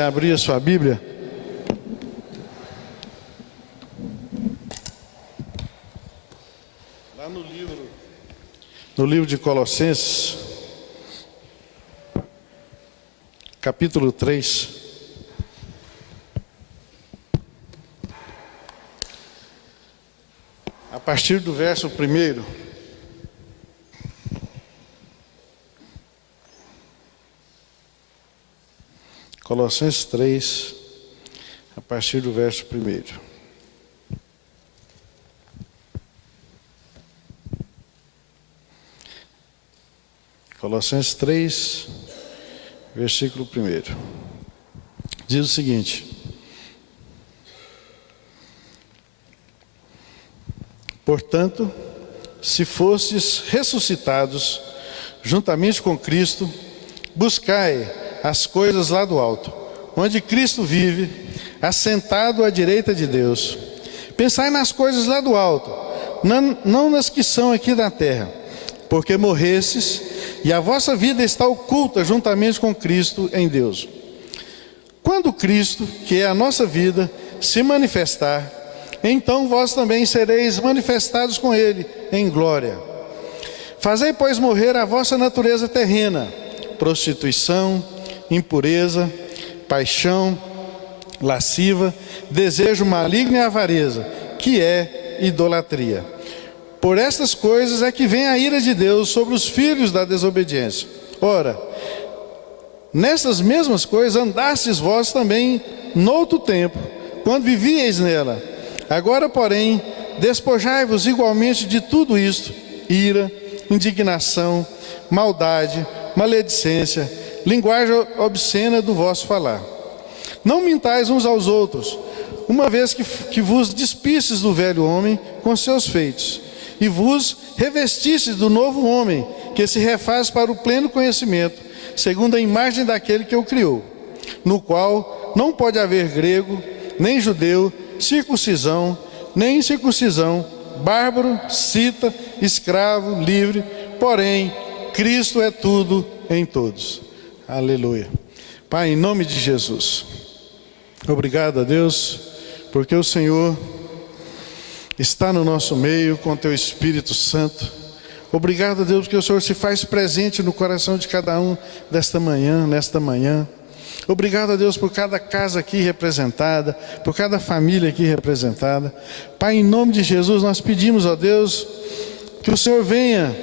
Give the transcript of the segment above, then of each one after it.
Abrir a sua Bíblia lá no livro de Colossenses, capítulo 3. A partir do verso 1. Colossenses 3, a partir do verso 1. Colossenses 3, versículo 1. Diz o seguinte: portanto, se fostes ressuscitados juntamente com Cristo, buscai as coisas lá do alto, onde Cristo vive, assentado à direita de Deus. Pensai nas coisas lá do alto, não nas que são aqui da terra, porque morrestes, e a vossa vida está oculta juntamente com Cristo em Deus. Quando Cristo, que é a nossa vida, se manifestar, então vós também sereis manifestados com Ele em glória. Fazei, pois, morrer a vossa natureza terrena: prostituição, impureza, paixão lasciva, desejo maligno e avareza, que é idolatria. Por estas coisas é que vem a ira de Deus sobre os filhos da desobediência. Ora, nessas mesmas coisas andastes vós também noutro tempo, quando vivíeis nela. Agora, porém, despojai-vos igualmente de tudo isto: ira, indignação, maldade, maledicência, linguagem obscena do vosso falar. Não mintais uns aos outros, uma vez que vos despistes do velho homem com seus feitos, e vos revestistes do novo homem, que se refaz para o pleno conhecimento, segundo a imagem daquele que o criou, no qual não pode haver grego, nem judeu, circuncisão, nem incircuncisão, bárbaro, cita, escravo, livre, porém, Cristo é tudo em todos. Aleluia. Pai, em nome de Jesus, obrigado a Deus, porque o Senhor está no nosso meio com teu Espírito Santo. Obrigado a Deus, porque o Senhor se faz presente no coração de cada um nesta manhã. Obrigado a Deus por cada casa aqui representada, por cada família aqui representada. Pai, em nome de Jesus, nós pedimos a Deus que o Senhor venha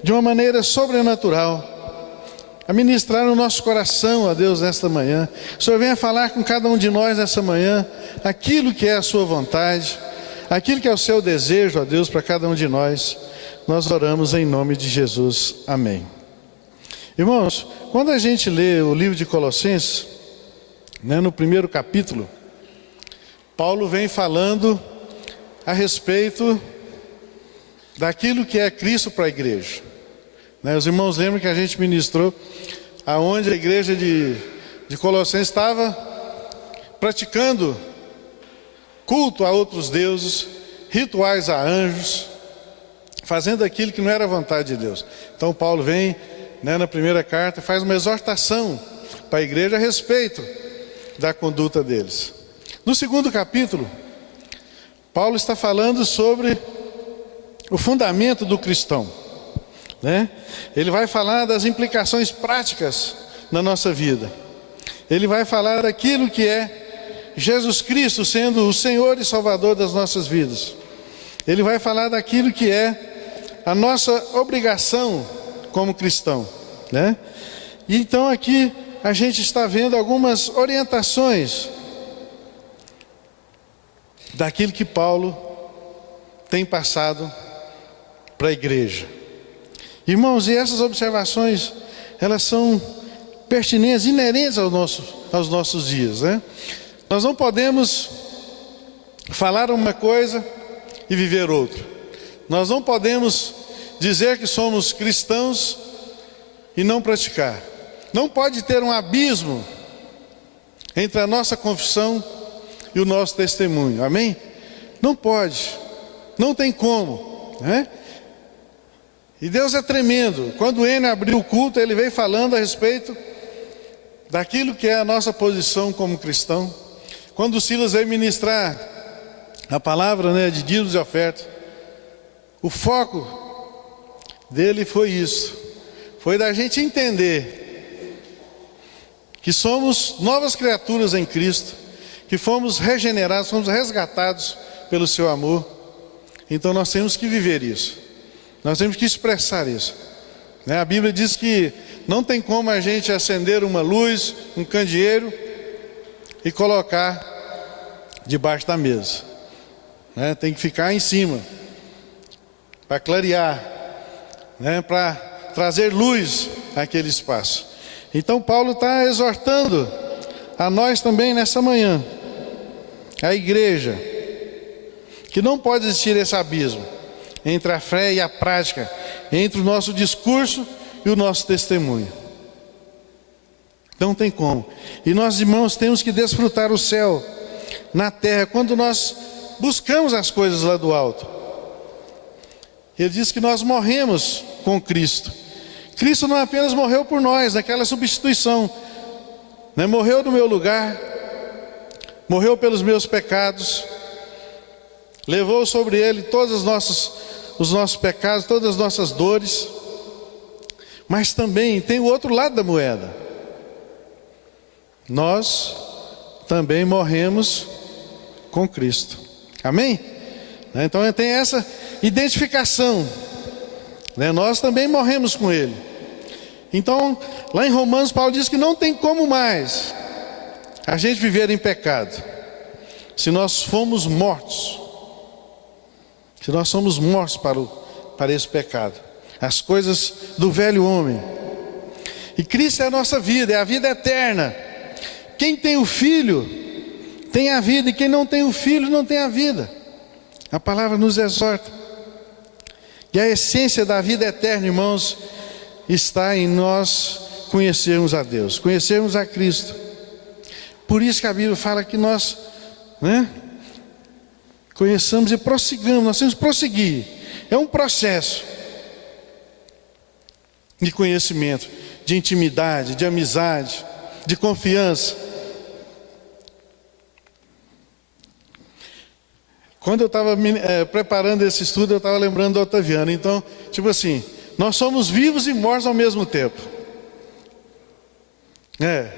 de uma maneira sobrenatural a ministrar no nosso coração, a Deus, nesta manhã. O Senhor venha falar com cada um de nós nessa manhã aquilo que é a sua vontade, aquilo que é o seu desejo, a Deus, para cada um de nós. Nós oramos em nome de Jesus. Amém. Irmãos, quando a gente lê o livro de Colossenses, no primeiro capítulo, Paulo vem falando a respeito daquilo que é Cristo para a igreja. Os irmãos lembram que a gente ministrou aonde a igreja de Colossenses estava praticando culto a outros deuses, rituais a anjos, fazendo aquilo que não era vontade de Deus. Então Paulo vem, na primeira carta, faz uma exortação para a igreja a respeito da conduta deles. No segundo capítulo, Paulo está falando sobre o fundamento do cristão. Ele vai falar das implicações práticas na nossa vida. Ele vai falar daquilo que é Jesus Cristo sendo o Senhor e Salvador das nossas vidas. Ele vai falar daquilo que é a nossa obrigação como cristão. E então aqui a gente está vendo algumas orientações daquilo que Paulo tem passado para a igreja. Irmãos, e essas observações, elas são pertinentes, inerentes aos nossos dias. Nós não podemos falar uma coisa e viver outra. Nós não podemos dizer que somos cristãos e não praticar. Não pode ter um abismo entre a nossa confissão e o nosso testemunho. Amém? Não pode. Não tem como. E Deus é tremendo. Quando o Enio abriu o culto, ele veio falando a respeito daquilo que é a nossa posição como cristão. Quando o Silas veio ministrar a palavra, né, de dízimos e ofertas, o foco dele foi isso, foi da gente entender que somos novas criaturas em Cristo, que fomos regenerados, fomos resgatados pelo seu amor. Então nós temos que viver isso, nós temos que expressar isso, né? A Bíblia diz que não tem como a gente acender uma luz, um candeeiro e colocar debaixo da mesa, né? Tem que ficar em cima para clarear, né? Para trazer luz àquele espaço. Então Paulo está exortando a nós também nessa manhã, a igreja, que não pode existir esse abismo entre a fé e a prática, entre o nosso discurso e o nosso testemunho. Não tem como. E nós, irmãos, temos que desfrutar o céu na terra quando nós buscamos as coisas lá do alto. Ele diz que nós morremos com Cristo. Cristo não apenas morreu por nós, naquela substituição, né? Morreu no meu lugar, morreu pelos meus pecados, levou sobre ele todos os nossos pecados, todas as nossas dores. Mas também tem o outro lado da moeda. Nós também morremos com Cristo. Amém? Então tem essa identificação, né? Nós também morremos com Ele. Então, lá em Romanos, Paulo diz que não tem como mais a gente viver em pecado, se nós fomos mortos. Se nós somos mortos para esse pecado, as coisas do velho homem. E Cristo é a nossa vida, é a vida eterna. Quem tem o Filho tem a vida, e quem não tem o Filho não tem a vida. A palavra nos exorta. E a essência da vida eterna, irmãos, está em nós conhecermos a Deus, conhecermos a Cristo. Por isso que a Bíblia fala que nós, né, conheçamos e prossigamos, nós temos que prosseguir. É um processo de conhecimento, de intimidade, de amizade, de confiança. Quando eu estava preparando esse estudo, eu estava lembrando do Otaviano. Então, tipo assim, nós somos vivos e mortos ao mesmo tempo. Né?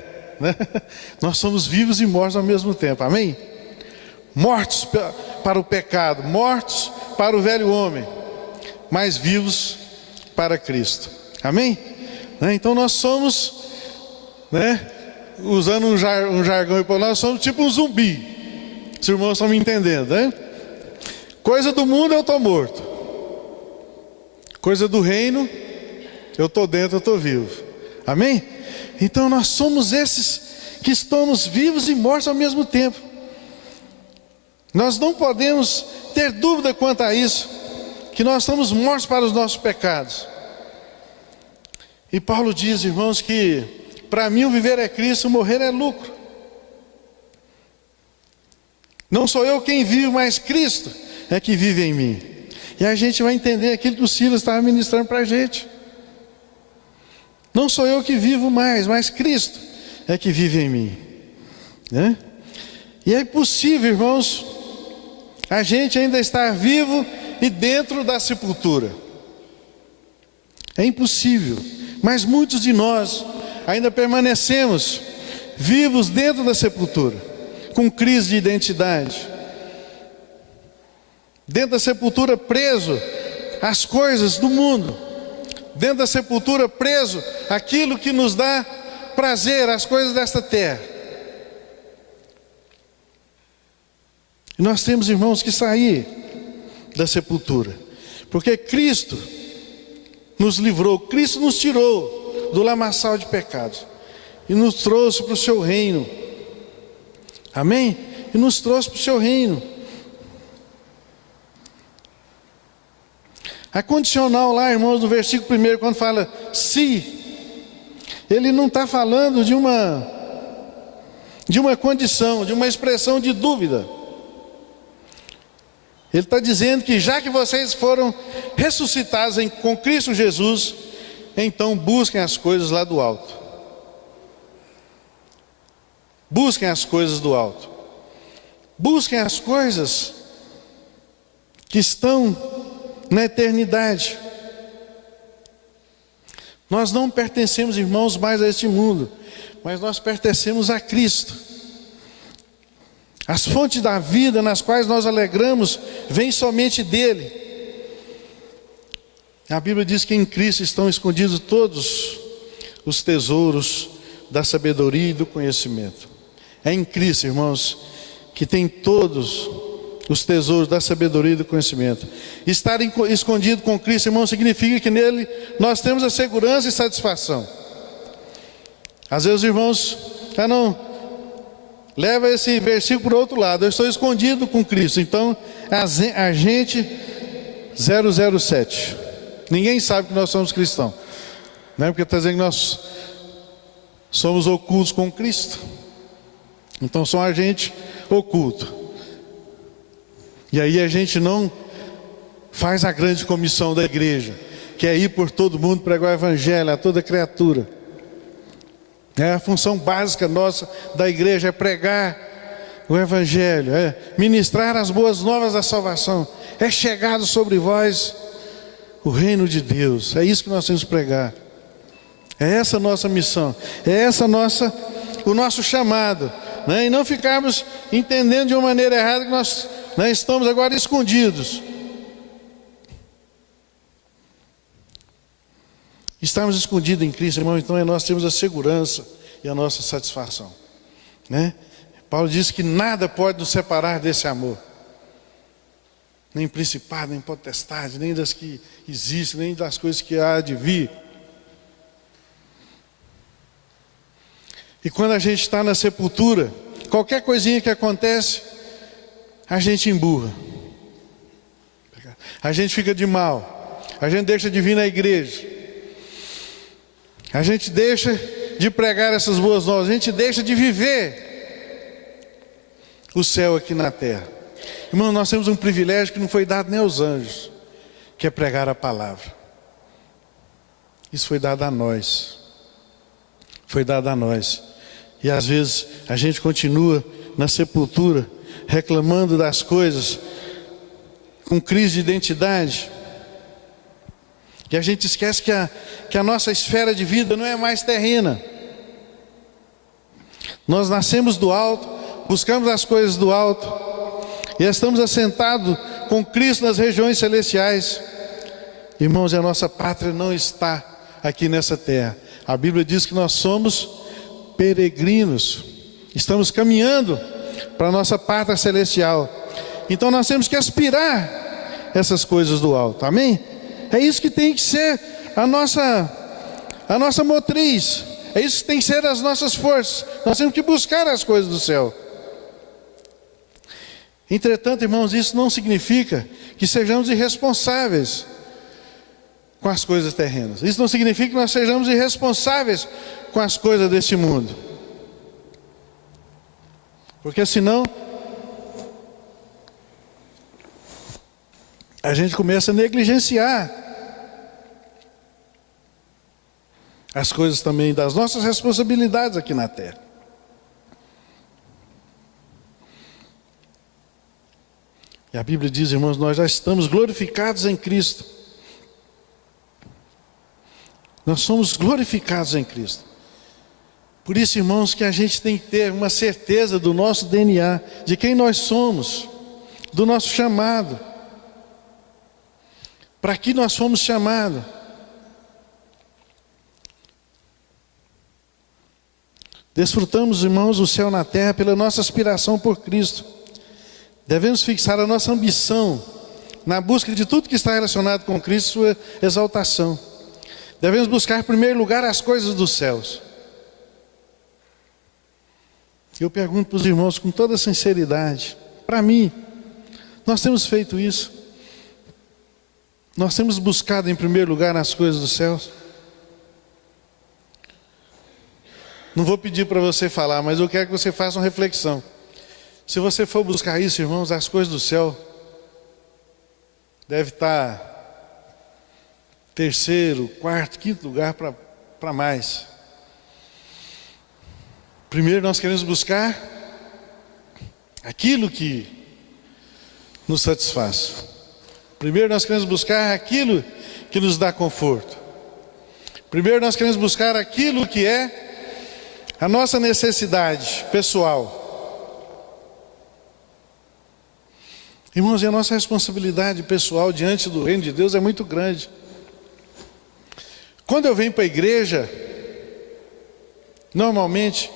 Nós somos vivos e mortos ao mesmo tempo, amém? Mortos para o pecado, mortos para o velho homem, mas vivos para Cristo, amém? Então nós somos, né, usando um jargão, nós somos tipo um zumbi. Os irmãos estão me entendendo, né? Coisa do mundo eu estou morto, coisa do reino eu estou dentro, eu estou vivo, amém? Então nós somos esses que estamos vivos e mortos ao mesmo tempo. Nós não podemos ter dúvida quanto a isso, que nós estamos mortos para os nossos pecados. E Paulo diz, irmãos, que para mim o viver é Cristo, o morrer é lucro. Não sou eu quem vive, mas Cristo é que vive em mim. E a gente vai entender aquilo que o Silas estava ministrando para a gente. Não sou eu que vivo mais, mas Cristo é que vive em mim, né? E é impossível, irmãos, a gente ainda estar vivo e dentro da sepultura. É impossível. Mas muitos de nós ainda permanecemos vivos dentro da sepultura, com crise de identidade. Dentro da sepultura preso às coisas do mundo. Dentro da sepultura preso àquilo que nos dá prazer, às coisas desta terra. E nós temos, irmãos, que sair da sepultura, porque Cristo nos livrou, Cristo nos tirou do lamaçal de pecados e nos trouxe para o seu reino, amém? E nos trouxe para o seu reino. A condicional lá, irmãos, no versículo 1, quando fala se, ele não está falando de uma condição, de uma expressão de dúvida. Ele está dizendo que já que vocês foram ressuscitados com Cristo Jesus, então busquem as coisas lá do alto. busquem as coisas do alto. Busquem as coisas que estão na eternidade. Nós não pertencemos, irmãos, mais a este mundo, mas nós pertencemos a Cristo. As fontes da vida nas quais nós alegramos, vêm somente dele. A Bíblia diz que em Cristo estão escondidos todos os tesouros da sabedoria e do conhecimento. É em Cristo, irmãos, que tem todos os tesouros da sabedoria e do conhecimento. Estar escondido com Cristo, irmão, significa que nele nós temos a segurança e satisfação. Às vezes os irmãos, não, leva esse versículo para o outro lado. Eu estou escondido com Cristo, então, agente 007. Ninguém sabe que nós somos cristãos, não é? Porque está dizendo que nós somos ocultos com Cristo. Então, sou um agente oculto. E aí a gente não faz a grande comissão da igreja, que é ir por todo mundo pregar o evangelho a toda criatura. A função básica nossa da igreja é pregar o evangelho, é ministrar as boas novas da salvação. É chegado sobre vós o reino de Deus. É isso que nós temos que pregar. É essa a nossa missão. É essa o nosso chamado, né? E não ficarmos entendendo de uma maneira errada que nós estamos agora escondidos. Estamos escondidos em Cristo, irmão, então nós temos a segurança e a nossa satisfação, né? Paulo diz que nada pode nos separar desse amor. Nem principado, nem potestade, nem das que existem, nem das coisas que há de vir. E quando a gente está na sepultura, qualquer coisinha que acontece, a gente emburra. A gente fica de mal. A gente deixa de vir na igreja. A gente deixa de pregar essas boas novas. A gente deixa de viver o céu aqui na terra. Irmão, nós temos um privilégio que não foi dado nem aos anjos, que é pregar a palavra. Isso foi dado a nós. Foi dado a nós. E às vezes a gente continua na sepultura, reclamando das coisas, com crise de identidade. E a gente esquece que a nossa esfera de vida não é mais terrena. Nós nascemos do alto, buscamos as coisas do alto, e estamos assentados com Cristo nas regiões celestiais. Irmãos, a nossa pátria não está aqui nessa terra. A Bíblia diz que nós somos peregrinos. Estamos caminhando para a nossa pátria celestial. Então nós temos que aspirar essas coisas do alto. Amém? É isso que tem que ser a nossa motriz. É isso que tem que ser as nossas forças. Nós temos que buscar as coisas do céu. Entretanto, irmãos, isso não significa que sejamos irresponsáveis com as coisas terrenas. Isso não significa que nós sejamos irresponsáveis com as coisas deste mundo. Porque senão a gente começa a negligenciar as coisas também das nossas responsabilidades aqui na terra. E a Bíblia diz, irmãos, nós já estamos glorificados em Cristo. Nós somos glorificados em Cristo. Por isso, irmãos, que a gente tem que ter uma certeza do nosso DNA, de quem nós somos, do nosso chamado. Para que nós fomos chamados. Desfrutamos, irmãos, o céu na terra pela nossa aspiração por Cristo. Devemos fixar a nossa ambição na busca de tudo que está relacionado com Cristo, sua exaltação. Devemos buscar em primeiro lugar as coisas dos céus. Eu pergunto para os irmãos com toda sinceridade, para mim, nós temos feito isso? Nós temos buscado em primeiro lugar as coisas dos céus? Não vou pedir para você falar, mas eu quero que você faça uma reflexão. Se você for buscar isso, irmãos, as coisas do céu, deve estar terceiro, quarto, quinto lugar para mais. Primeiro nós queremos buscar aquilo que nos satisfaz. Primeiro nós queremos buscar aquilo que nos dá conforto. Primeiro nós queremos buscar aquilo que é a nossa necessidade pessoal. Irmãos, e a nossa responsabilidade pessoal diante do reino de Deus é muito grande. Quando eu venho para a igreja, normalmente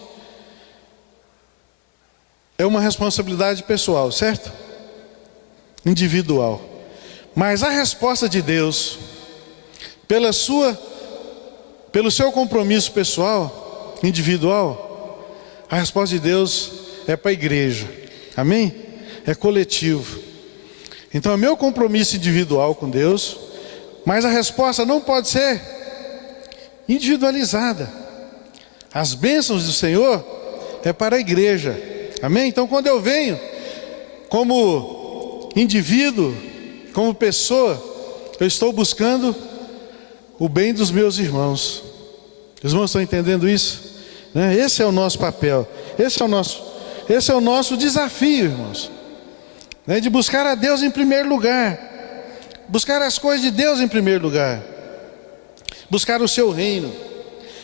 é uma responsabilidade pessoal, certo? Individual. Mas a resposta de Deus, pelo seu compromisso pessoal, individual, a resposta de Deus é para a igreja. Amém? É coletivo. Então é meu compromisso individual com Deus, mas a resposta não pode ser individualizada. As bênçãos do Senhor é para a igreja. Amém? Então quando eu venho como indivíduo, como pessoa, eu estou buscando o bem dos meus irmãos. Os irmãos estão entendendo isso? Esse é o nosso papel. Esse é o nosso desafio, irmãos. De buscar a Deus em primeiro lugar. Buscar as coisas de Deus em primeiro lugar. Buscar o seu reino.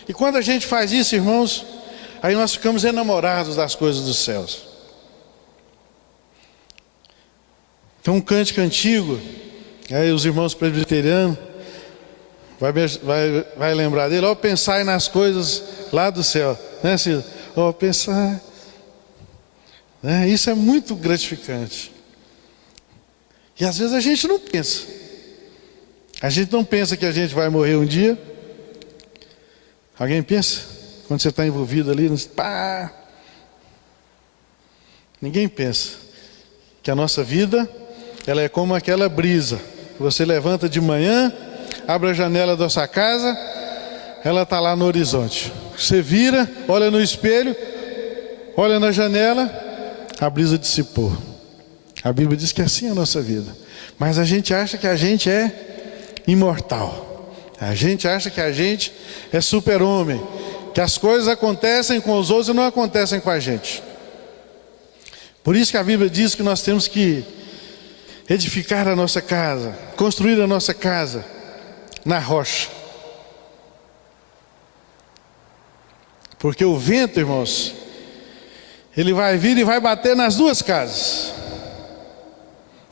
E quando a gente faz isso, irmãos, aí nós ficamos enamorados das coisas dos céus. Tem um cântico antigo, aí os irmãos presbiterianos vai lembrar dele. Ó, pensai nas coisas lá do céu, né, Cida? Ó, pensar. Isso é muito gratificante. E às vezes a gente não pensa. A gente não pensa que a gente vai morrer um dia. Alguém pensa? Quando você está envolvido ali, pá! Ninguém pensa que a nossa vida, ela é como aquela brisa. Você levanta de manhã, abre a janela da sua casa, ela está lá no horizonte. Você vira, olha no espelho, olha na janela, a brisa dissipou. A Bíblia diz que assim é a nossa vida. Mas a gente acha que a gente é imortal. A gente acha que a gente é super-homem. Que as coisas acontecem com os outros e não acontecem com a gente. Por isso que a Bíblia diz que nós temos que edificar a nossa casa, construir a nossa casa na rocha. Porque o vento, irmãos, ele vai vir e vai bater nas duas casas.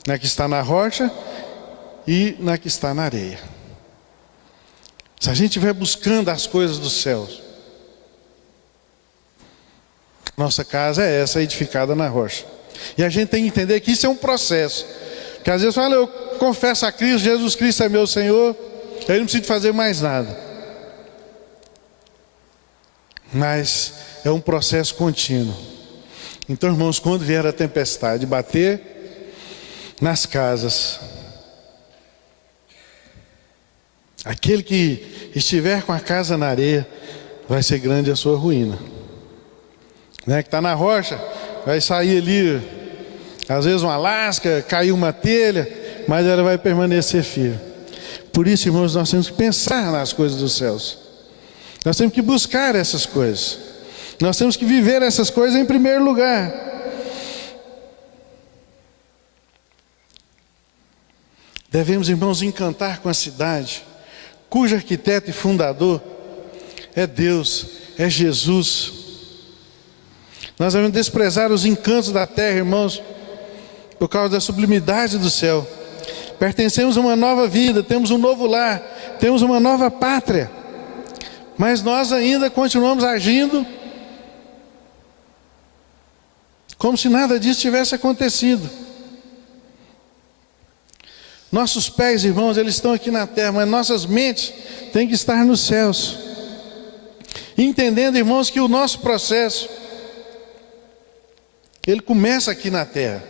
Na que está na rocha e na que está na areia. Se a gente estiver buscando as coisas dos céus, nossa casa é essa, edificada na rocha. E a gente tem que entender que isso é um processo. Porque às vezes fala, eu confesso a Cristo, Jesus Cristo é meu Senhor, eu não preciso fazer mais nada. Mas é um processo contínuo. Então, irmãos, quando vier a tempestade bater nas casas, aquele que estiver com a casa na areia, vai ser grande a sua ruína. Que está na rocha, vai sair ali, às vezes uma lasca, cair uma telha, mas ela vai permanecer firme. Por isso, irmãos, nós temos que pensar nas coisas dos céus. Nós temos que buscar essas coisas. Nós temos que viver essas coisas em primeiro lugar. Devemos, irmãos, encantar com a cidade, cujo arquiteto e fundador é Deus, é Jesus. Nós devemos desprezar os encantos da terra, irmãos, por causa da sublimidade do céu. Pertencemos a uma nova vida, temos um novo lar, temos uma nova pátria. Mas nós ainda continuamos agindo como se nada disso tivesse acontecido. Nossos pés, irmãos, eles estão aqui na terra, mas nossas mentes têm que estar nos céus. Entendendo, irmãos, que o nosso processo, ele começa aqui na terra.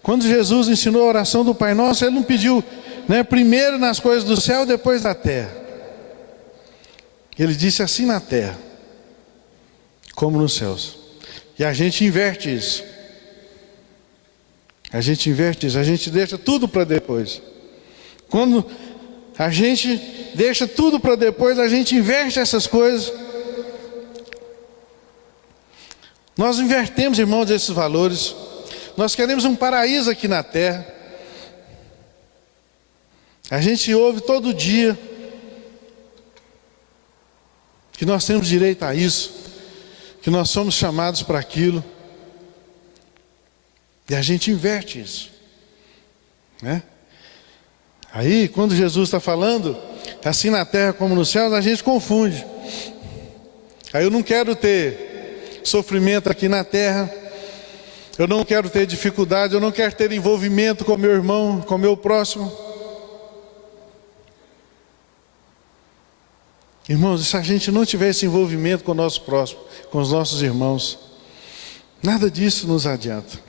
Quando Jesus ensinou a oração do Pai Nosso, ele não pediu, primeiro nas coisas do céu, depois da terra. Ele disse assim na terra, como nos céus. E a gente inverte isso. A gente inverte isso, a gente deixa tudo para depois. Quando a gente deixa tudo para depois, a gente inverte essas coisas. Nós invertemos, irmãos, esses valores. Nós queremos um paraíso aqui na terra. A gente ouve todo dia que nós temos direito a isso, que nós somos chamados para aquilo. E a gente inverte isso, né? Aí, quando Jesus está falando, assim na terra como nos céus, a gente confunde. Aí eu não quero ter sofrimento aqui na terra, eu não quero ter dificuldade, eu não quero ter envolvimento com meu irmão, com meu próximo. Irmãos, se a gente não tiver esse envolvimento com o nosso próximo, com os nossos irmãos, nada disso nos adianta.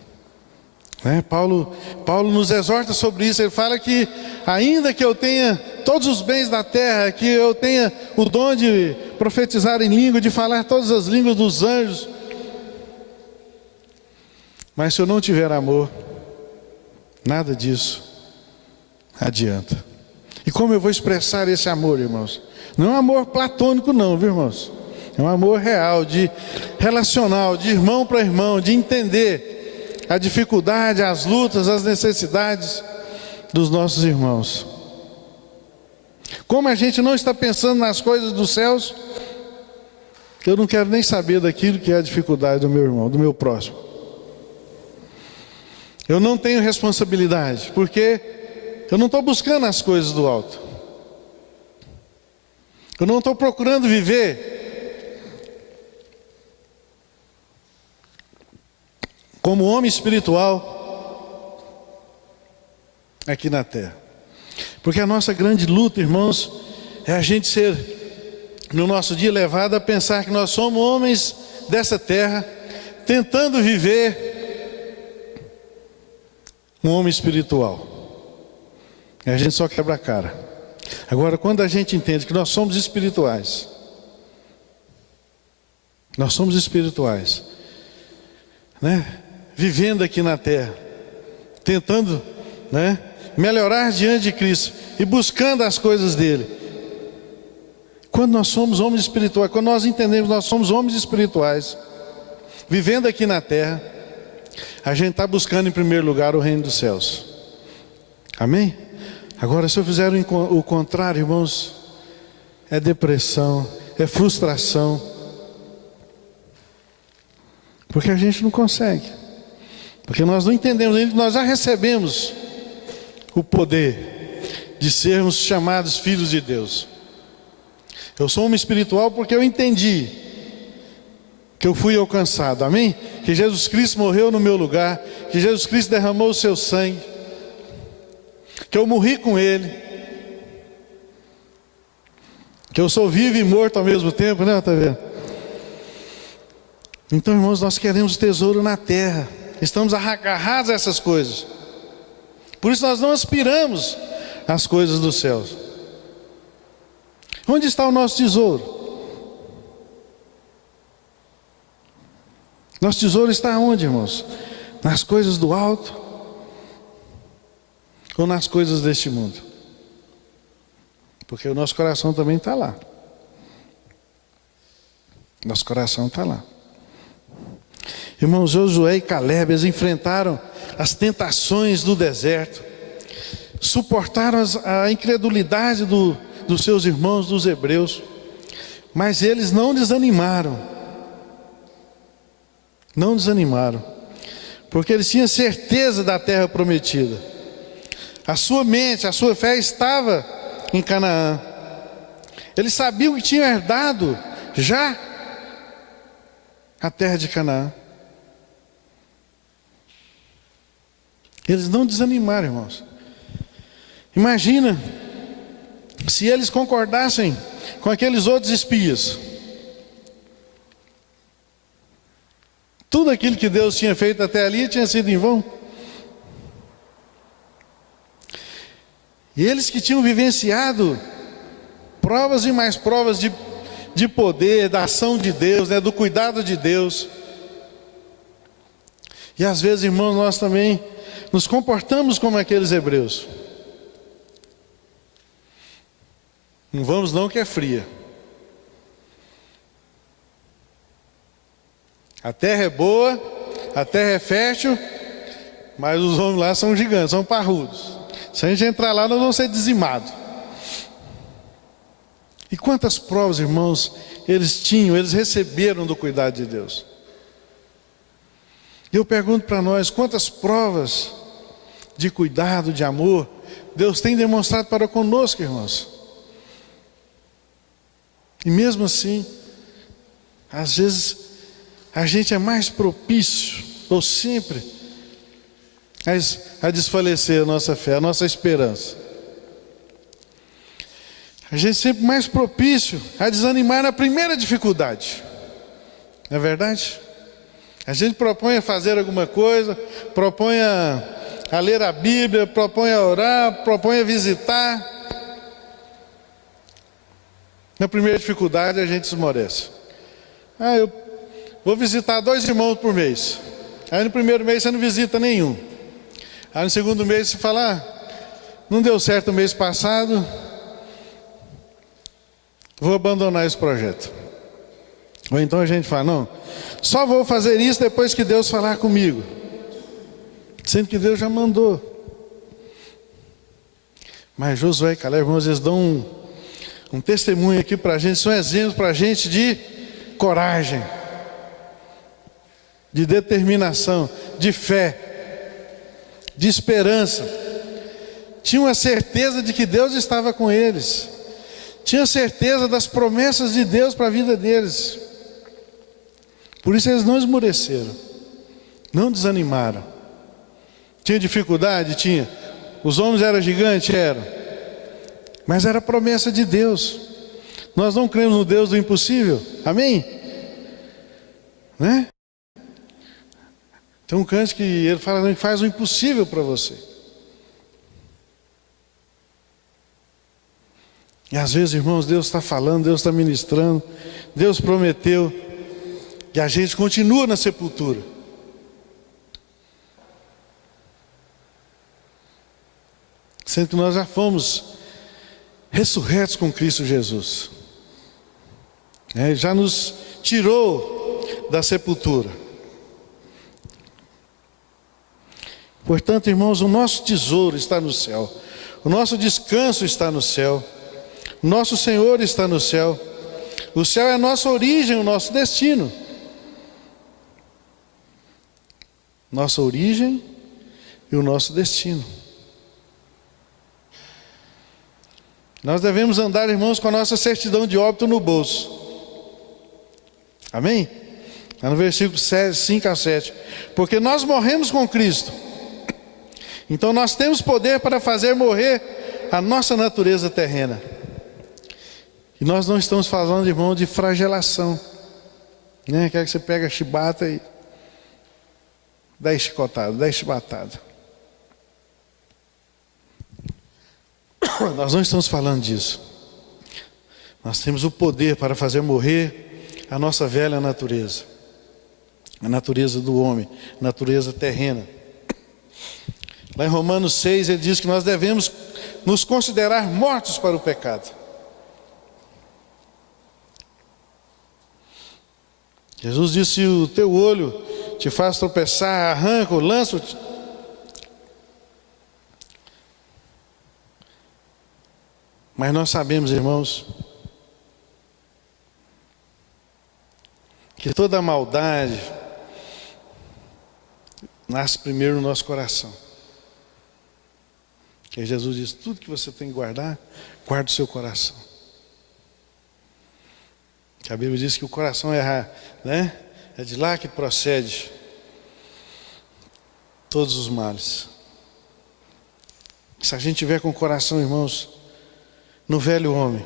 Paulo nos exorta sobre isso. Ele fala que ainda que eu tenha todos os bens da terra, que eu tenha o dom de profetizar em língua, de falar todas as línguas dos anjos, mas se eu não tiver amor, nada disso adianta. E como eu vou expressar esse amor, irmãos? Não é um amor platônico não, viu, irmãos? É um amor real, de relacional, de irmão para irmão, de entender a dificuldade, as lutas, as necessidades dos nossos irmãos. Como a gente não está pensando nas coisas dos céus, eu não quero nem saber daquilo que é a dificuldade do meu irmão, do meu próximo. Eu não tenho responsabilidade, porque eu não estou buscando as coisas do alto. Eu não estou procurando viver como homem espiritual aqui na terra. Porque a nossa grande luta, irmãos, é a gente ser, no nosso dia, levado a pensar que nós somos homens dessa terra, tentando viver um homem espiritual. E a gente só quebra a cara. Agora, quando a gente entende que nós somos espirituais, né? Vivendo aqui na terra, tentando, né, melhorar diante de Cristo e buscando as coisas dele. Quando nós somos homens espirituais, quando nós entendemos que nós somos homens espirituais, vivendo aqui na terra, a gente está buscando em primeiro lugar o reino dos céus. Amém? Agora, se eu fizer o contrário, irmãos, é depressão, é frustração, porque a gente não consegue. Porque nós não entendemos, nós já recebemos o poder de sermos chamados filhos de Deus. Eu sou homem espiritual porque eu entendi que eu fui alcançado, amém? Que Jesus Cristo morreu no meu lugar, que Jesus Cristo derramou o seu sangue, que eu morri com Ele, que eu sou vivo e morto ao mesmo tempo, né? Tá vendo? Então, irmãos, nós queremos tesouro na terra. Estamos agarrados a essas coisas. Por isso nós não aspiramos às coisas dos céus. Onde está o nosso tesouro? Nosso tesouro está onde, irmãos? Nas coisas do alto? Ou nas coisas deste mundo? Porque o nosso coração também está lá. Nosso coração está lá. Irmãos, Josué e Caleb, eles enfrentaram as tentações do deserto, suportaram a incredulidade dos seus irmãos, dos hebreus, mas eles não desanimaram. Não desanimaram, porque eles tinham certeza da terra prometida. A sua mente, a sua fé estava em Canaã. Eles sabiam que tinham herdado já a terra de Canaã. Eles não desanimaram, irmãos. Imagina se eles concordassem com aqueles outros espias. Tudo aquilo que Deus tinha feito até ali tinha sido em vão. E eles que tinham vivenciado provas e mais provas de poder, da ação de Deus, né, do cuidado de Deus. E às vezes, irmãos, nós também nos comportamos como aqueles hebreus. Não vamos não, que é fria. A terra é boa, a terra é fértil, mas os homens lá são gigantes, são parrudos. Se a gente entrar lá, nós vamos ser dizimados. E quantas provas, irmãos, eles receberam do cuidado de Deus. E eu pergunto para nós, quantas provas de cuidado, de amor, Deus tem demonstrado para conosco, irmãos. E mesmo assim, às vezes, a gente é mais propício, ou sempre, a desfalecer a nossa fé, a nossa esperança. A gente é sempre mais propício a desanimar na primeira dificuldade. Não é verdade? A gente propõe a fazer alguma coisa, propõe a ler a Bíblia, propõe a orar, propõe a visitar. Na primeira dificuldade a gente esmorece. Eu vou visitar 2 irmãos por mês. Aí no primeiro mês você não visita nenhum. Aí no segundo mês você fala, não deu certo o mês passado, vou abandonar esse projeto. Ou então a gente fala, não, só vou fazer isso depois que Deus falar comigo. Sendo que Deus já mandou. Mas Josué e Caleb, irmãos, eles dão um testemunho aqui para a gente, são exemplos para a gente de coragem, de determinação, de fé, de esperança. Tinham a certeza de que Deus estava com eles. Tinham certeza das promessas de Deus para a vida deles. Por isso eles não esmoreceram, não desanimaram. Tinha dificuldade? Tinha. Os homens eram gigantes? Eram. Mas era a promessa de Deus. Nós não cremos no Deus do impossível. Amém? Né? Tem um cântico que ele fala que faz o impossível para você. E às vezes, irmãos, Deus está falando, Deus está ministrando, Deus prometeu, e a gente continua na sepultura. Sendo que nós já fomos ressurretos com Cristo Jesus. Já nos tirou da sepultura. Portanto, irmãos, o nosso tesouro está no céu. O nosso descanso está no céu. Nosso Senhor está no céu. O céu é a nossa origem, o nosso destino. Nossa origem e o nosso destino. Nós devemos andar, irmãos, com a nossa certidão de óbito no bolso. Amém? Está no versículo 5 a 7. Porque nós morremos com Cristo. Então nós temos poder para fazer morrer a nossa natureza terrena. E nós não estamos falando, irmão, de flagelação. Quer que você pega a chibata e dá chicotada, dá chibatada. Nós não estamos falando disso. Nós temos o poder para fazer morrer a nossa velha natureza. A natureza do homem, a natureza terrena. Lá em Romanos 6 ele diz que nós devemos nos considerar mortos para o pecado. Jesus disse, se o teu olho te faz tropeçar, arranca-o, lança-o. Mas nós sabemos, irmãos, que toda maldade nasce primeiro no nosso coração. Que Jesus diz, tudo que você tem que guardar, guarde o seu coração. A Bíblia diz que o coração é de lá que procede todos os males. Se a gente tiver com o coração, irmãos, no velho homem,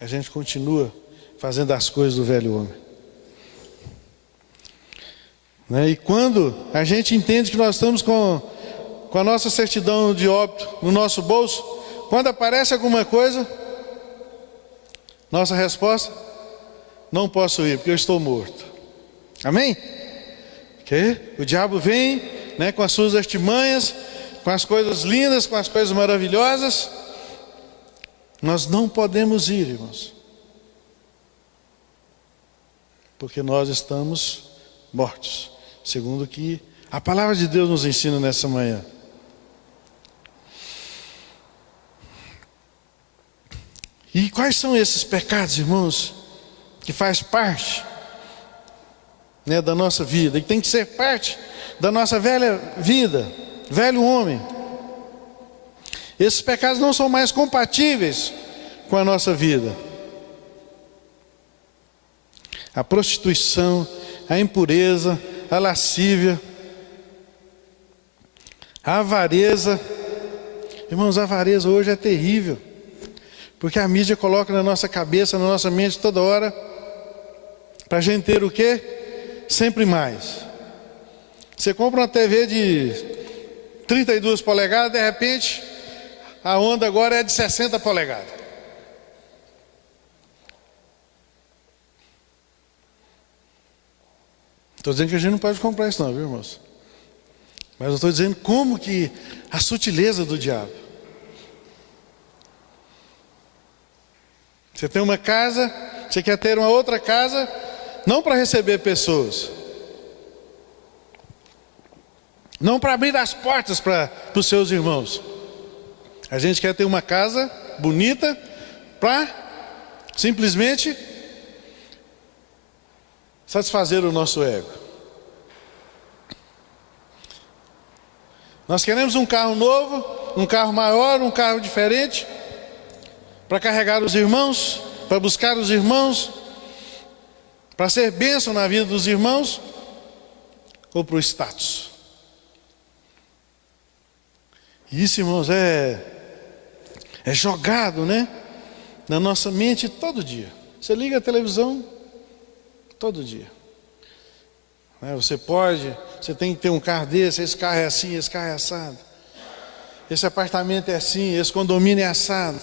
a gente continua fazendo as coisas do velho homem. E quando a gente entende que nós estamos com a nossa certidão de óbito no nosso bolso, quando aparece alguma coisa, nossa resposta, não posso ir porque eu estou morto. Amém? O diabo vem com as suas artimanhas, com as coisas lindas, com as coisas maravilhosas. Nós não podemos ir, irmãos. porque nós estamos mortos, segundo o que a palavra de Deus nos ensina nessa manhã. E quais são esses pecados, irmãos, que faz parte, da nossa vida, e que tem que ser parte da nossa velha vida, velho homem? Esses pecados não são mais compatíveis com a nossa vida. A prostituição, a impureza, a lascívia, a avareza. Irmãos, a avareza hoje é terrível, porque a mídia coloca na nossa cabeça, na nossa mente toda hora, para a gente ter o quê? Sempre mais. Você compra uma TV de 32 polegadas, de repente, a onda agora é de 60 polegadas. Estou dizendo que a gente não pode comprar isso não, viu, irmãos? Mas eu estou dizendo como que a sutileza do diabo. Você tem uma casa, você quer ter uma outra casa, não para receber pessoas, não para abrir as portas para os seus irmãos. A gente quer ter uma casa bonita para simplesmente satisfazer o nosso ego. Nós queremos um carro novo, um carro maior, um carro diferente, para carregar os irmãos, para buscar os irmãos, para ser bênção na vida dos irmãos, ou para o status. E isso, irmãos, é jogado, na nossa mente todo dia. Você liga a televisão todo dia. Você tem que ter um carro desse, esse carro é assim, esse carro é assado. Esse apartamento é assim, esse condomínio é assado.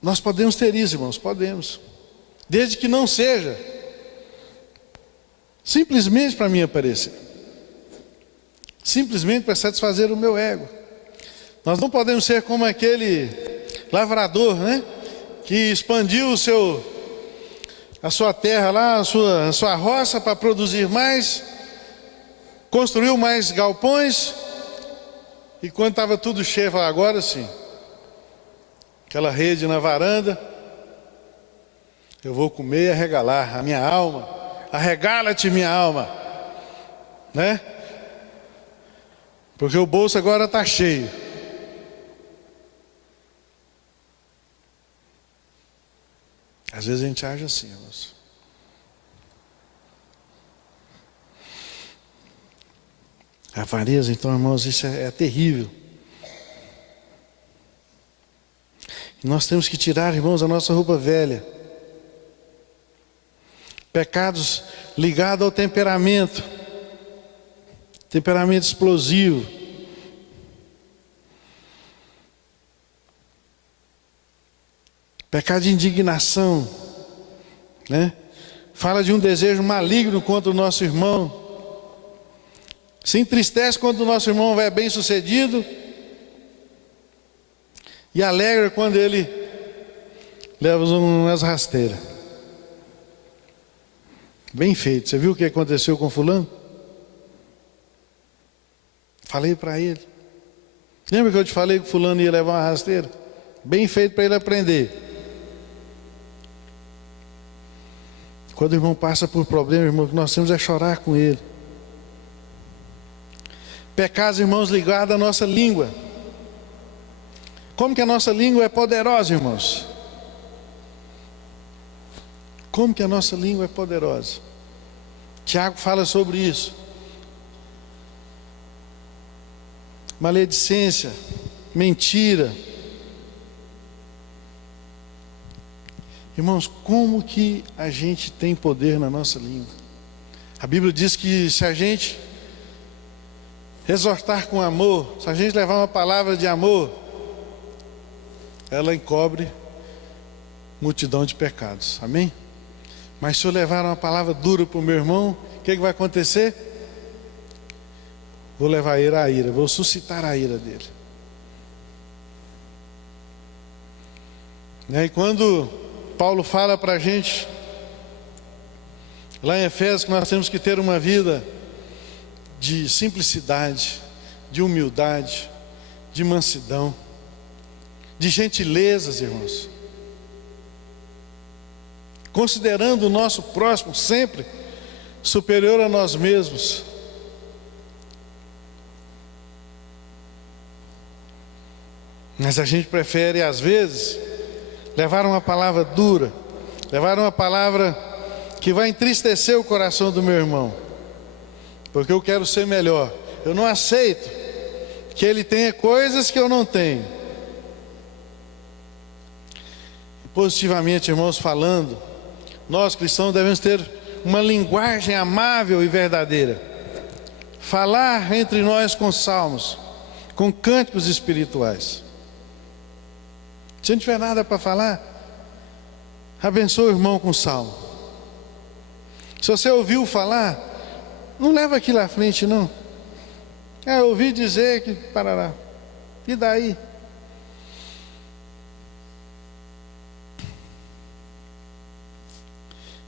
Nós podemos ter isso, irmãos, podemos. Desde que não seja simplesmente para mim aparecer. Simplesmente para satisfazer o meu ego. Nós não podemos ser como aquele lavrador, que expandiu a sua terra lá, a sua roça para produzir mais, construiu mais galpões, e quando estava tudo cheio, falou, agora sim, aquela rede na varanda, eu vou comer e arregalar a minha alma, arregala-te minha alma, porque o bolso agora está cheio. Às vezes a gente age assim, irmãos. A avareza, então, irmãos, isso é terrível. E nós temos que tirar, irmãos, a nossa roupa velha. Pecados ligados ao temperamento explosivo. Pecado de indignação, Fala de um desejo maligno contra o nosso irmão. Se entristece quando o nosso irmão vai bem sucedido e alegra quando ele leva umas rasteiras. Bem feito. Você viu o que aconteceu com fulano? Falei para ele. Lembra que eu te falei que fulano ia levar uma rasteira? Bem feito para ele aprender. Quando o irmão passa por problema, irmão, o que nós temos é chorar com ele. Pecados, irmãos, ligados à nossa língua. Como que a nossa língua é poderosa, irmãos? Como que a nossa língua é poderosa? Tiago fala sobre isso. Maledicência, mentira. Irmãos, como que a gente tem poder na nossa língua? A Bíblia diz que se a gente exortar com amor, se a gente levar uma palavra de amor, ela encobre multidão de pecados, amém? Mas se eu levar uma palavra dura para o meu irmão, o que vai acontecer? Vou levar ele à ira, vou suscitar a ira dele. E quando Paulo fala para a gente Lá em Efésios, que nós temos que ter uma vida de simplicidade, de humildade, de mansidão, de gentilezas, irmãos. Considerando o nosso próximo sempre superior a nós mesmos. Mas a gente prefere, às vezes, levar uma palavra dura, levar uma palavra que vai entristecer o coração do meu irmão, porque eu quero ser melhor. Eu não aceito que ele tenha coisas que eu não tenho. Positivamente, irmãos, falando, nós cristãos devemos ter uma linguagem amável e verdadeira. Falar entre nós com salmos, com cânticos espirituais. Se não tiver nada para falar, abençoe o irmão com salmo. Se você ouviu falar, não leva aquilo à frente, não. Eu ouvi dizer que parará. E daí?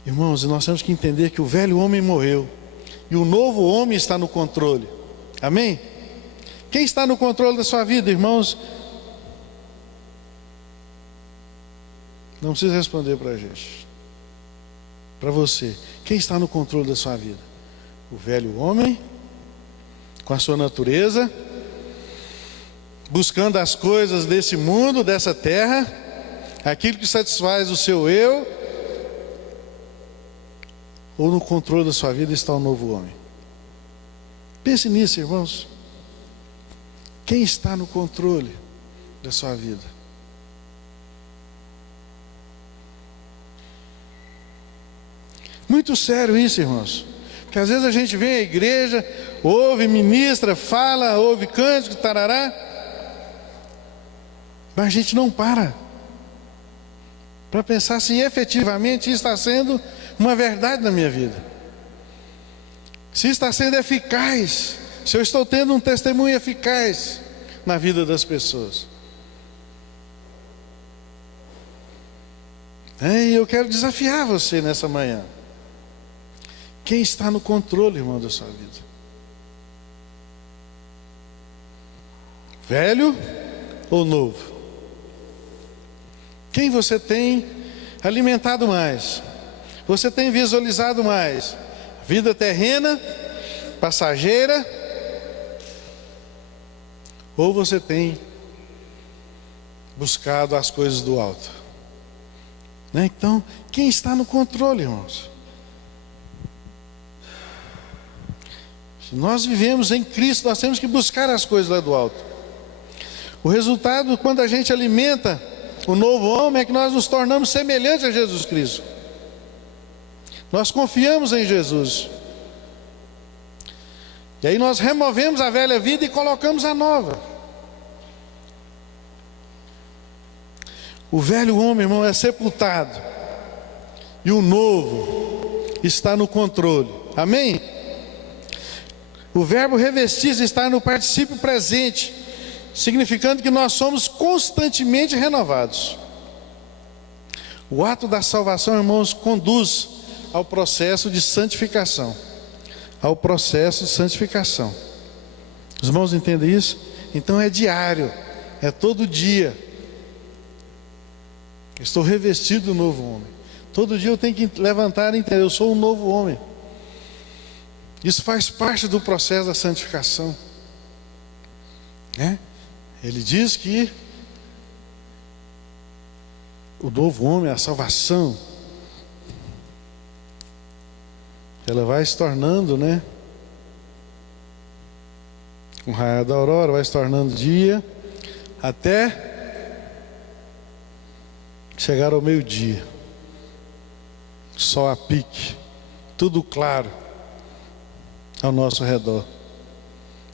Irmãos, nós temos que entender que o velho homem morreu e o novo homem está no controle. Amém? Quem está no controle da sua vida, irmãos? Não precisa responder para a gente. Para você, quem está no controle da sua vida? O velho homem, com a sua natureza, buscando as coisas desse mundo, dessa terra, aquilo que satisfaz o seu eu, ou no controle da sua vida está o novo homem? Pense nisso, irmãos. Quem está no controle da sua vida? Muito sério isso, irmãos. Porque às vezes a gente vem à igreja, ouve, ministra, fala, ouve cântico, tarará, mas a gente não para pensar se efetivamente isso está sendo uma verdade na minha vida, se está sendo eficaz, se eu estou tendo um testemunho eficaz na vida das pessoas. E eu quero desafiar você nessa manhã. Quem está no controle, irmão, da sua vida? Velho ou novo? Quem você tem alimentado mais? Você tem visualizado mais? Vida terrena, passageira? Ou você tem buscado as coisas do alto? Então, quem está no controle, irmãos? Se nós vivemos em Cristo, nós temos que buscar as coisas lá do alto. O resultado, quando a gente alimenta o novo homem, é que nós nos tornamos semelhantes a Jesus Cristo. Nós confiamos em Jesus. E aí nós removemos a velha vida e colocamos a nova. O velho homem, irmão, é sepultado. E o novo está no controle. Amém? O verbo revestir está no particípio presente, significando que nós somos constantemente renovados. O ato da salvação, irmãos, conduz ao processo de santificação. Ao processo de santificação. Os irmãos entendem isso? Então é diário, é todo dia. Estou revestido do novo homem. Todo dia eu tenho que levantar e entender, eu sou um novo homem. Isso faz parte do processo da santificação. Ele diz que o novo homem, a salvação, ela vai se tornando, com o raiar da aurora, vai se tornando dia, até chegar ao meio-dia. Sol a pique, tudo claro ao nosso redor.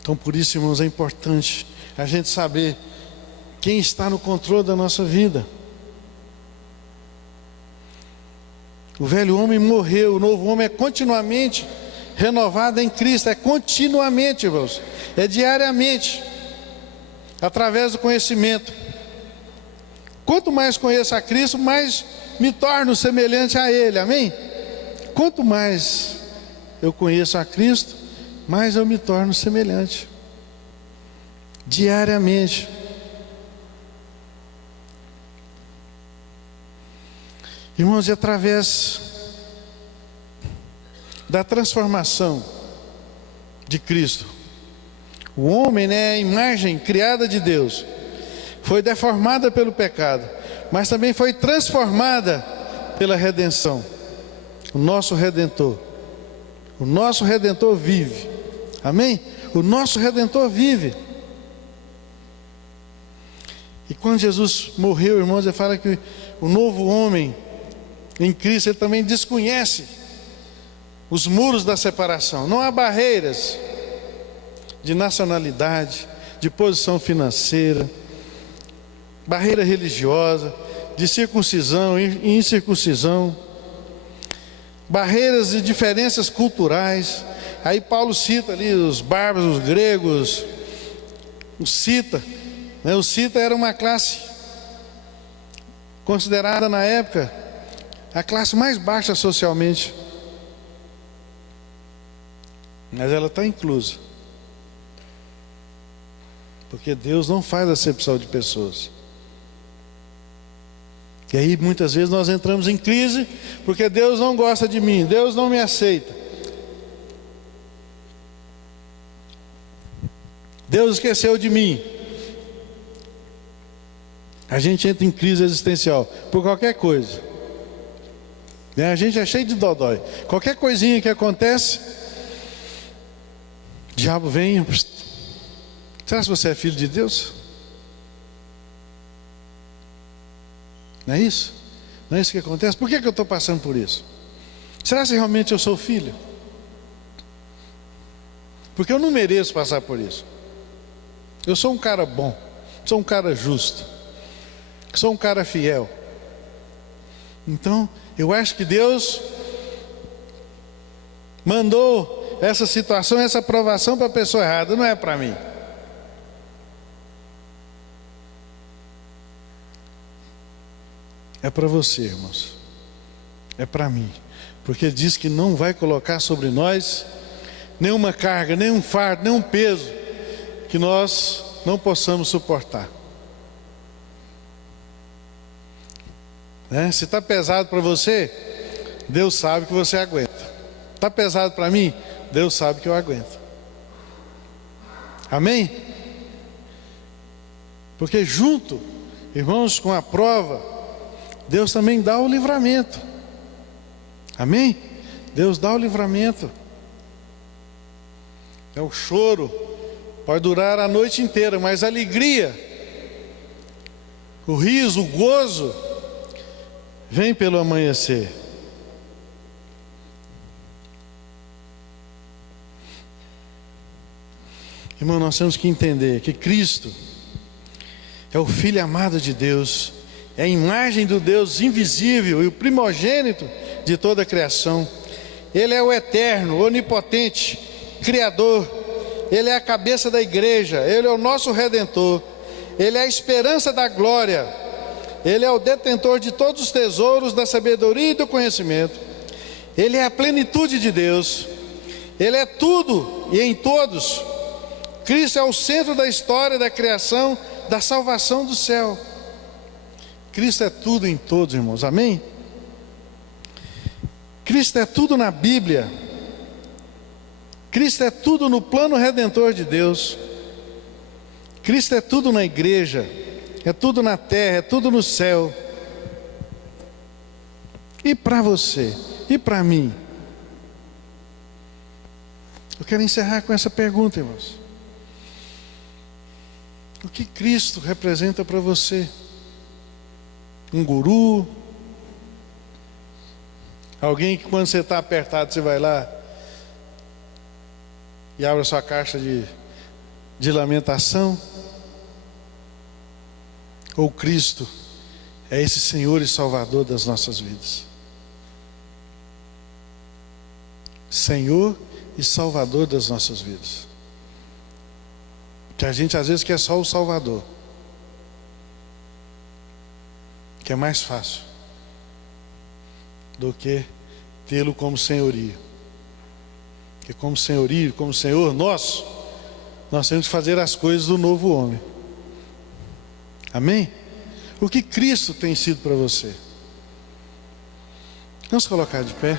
Então, por isso, irmãos, é importante a gente saber quem está no controle da nossa vida. O velho homem morreu, o novo homem é continuamente renovado em Cristo, é continuamente, irmãos, é diariamente, através do conhecimento. Quanto mais conheço a Cristo, mais me torno semelhante a Ele, amém? quanto mais eu conheço a Cristo, mais eu me torno semelhante. Diariamente. Irmãos, e através da transformação de Cristo, o homem, é a imagem criada de Deus, foi deformada pelo pecado, mas também foi transformada pela redenção. O nosso Redentor vive. Amém? O nosso Redentor vive. E quando Jesus morreu, irmãos, ele fala que o novo homem em Cristo, ele também desconhece os muros da separação. Não há barreiras de nacionalidade, de posição financeira, barreira religiosa, de circuncisão e incircuncisão, barreiras e diferenças culturais. Aí Paulo cita ali os bárbaros, os gregos, o cita, né? O cita era uma classe considerada na época a classe mais baixa socialmente, mas ela está inclusa, porque Deus não faz acepção de pessoas. E aí muitas vezes nós entramos em crise, porque Deus não gosta de mim, Deus não me aceita, Deus esqueceu de mim. A gente entra em crise existencial por qualquer coisa, né? A gente é cheio de dodói. Qualquer coisinha que acontece, o diabo vem. Será que você é filho de Deus? Não é isso? Não é isso que acontece? Por que eu estou passando por isso? Será que realmente eu sou filho? Porque eu não mereço passar por isso. Eu sou um cara bom, sou um cara justo, sou um cara fiel. Então, eu acho que Deus mandou essa situação, essa provação para a pessoa errada, não é para mim. É para você, irmãos. É para mim. Porque Ele diz que não vai colocar sobre nós nenhuma carga, nenhum fardo, nenhum peso que nós não possamos suportar. Se está pesado para você, Deus sabe que você aguenta. Está pesado para mim, Deus sabe que eu aguento. Amém? Porque junto, irmãos, com a prova, Deus também dá o livramento. Amém? Deus dá o livramento. O choro pode durar a noite inteira, mas a alegria, o riso, o gozo, vem pelo amanhecer. Irmão, nós temos que entender que Cristo é o Filho amado de Deus, é a imagem do Deus invisível e o primogênito de toda a criação. Ele é o eterno, onipotente, Criador. Ele é a cabeça da igreja, Ele é o nosso Redentor, Ele é a esperança da glória, Ele é o detentor de todos os tesouros da sabedoria e do conhecimento. Ele é a plenitude de Deus, Ele é tudo e em todos. Cristo é o centro da história da criação, da salvação do céu. Cristo é tudo em todos, irmãos, amém? Cristo é tudo na Bíblia. Cristo é tudo no plano redentor de Deus. Cristo é tudo na igreja, é tudo na terra, é tudo no céu. E para você, e para mim? Eu quero encerrar com essa pergunta, irmãos. O que Cristo representa para você? Um guru? Alguém que quando você está apertado, você vai lá e abre a sua caixa de lamentação? Ou Cristo é esse Senhor e Salvador das nossas vidas? Senhor e Salvador das nossas vidas. Que a gente às vezes quer só o Salvador, que é mais fácil do que tê-lo como senhorio. Porque como senhorio, como Senhor nosso, nós temos que fazer as coisas do novo homem. Amém? O que Cristo tem sido para você? Vamos colocar de pé.